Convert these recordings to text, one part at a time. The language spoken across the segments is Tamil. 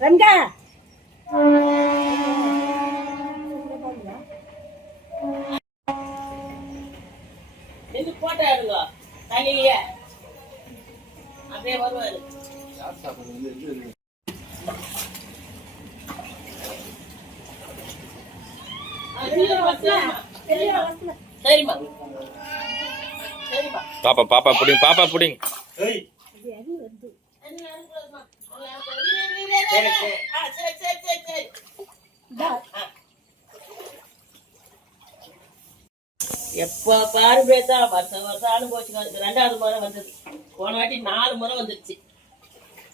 ரங்கா நின்று போட்டோ எடுங்க தண்ணியிலேயே அப்படியே வருவாரு. சரிம்மா, சரிம்மா. பாப்பா பாப்பா புடிங்க பாப்பா புடிங்க. எப்போ எப்ப பாரு பேத்தா வருஷம் வருஷம் அனுபவிச்சுக்கோ ரெண்டாவது முறை வந்தது. போன வாட்டி நாலு முறை வந்துருச்சு.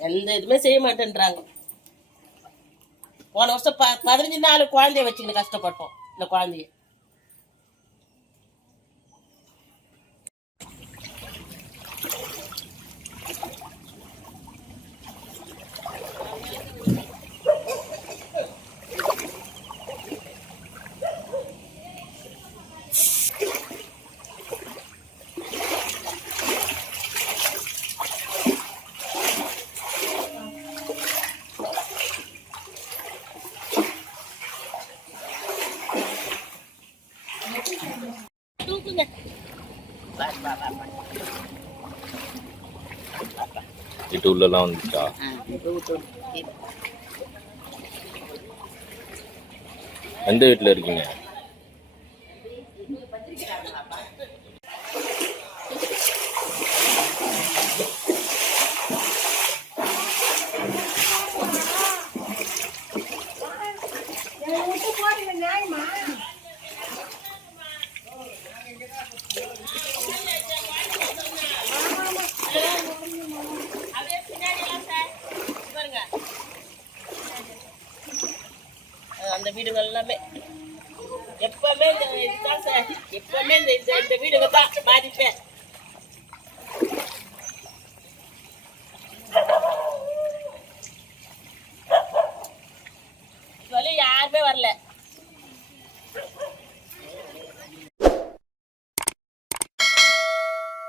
எந்த இதுவுமே செய்ய மாட்டேன்றாங்க. போன வருஷம் ப பதினஞ்சு நாள் குழந்தைய வச்சுக்கின்னு கஷ்டப்பட்டோம் இந்த குழந்தைய. வீட்டு உள்ளலாம் வந்துச்சா எந்த வீட்டில் இருக்கீங்க அப்படியே பின்னாடி எல்லாம் சார் பாருங்க அஹ் அந்த வீடுகள் எல்லாமே. எப்பவுமே இந்த இதுதான் சார். எப்பவுமே இந்த இந்த இந்த வீடுங்க தான் பாதிப்பேன் சொல்லி யாருமே வரல.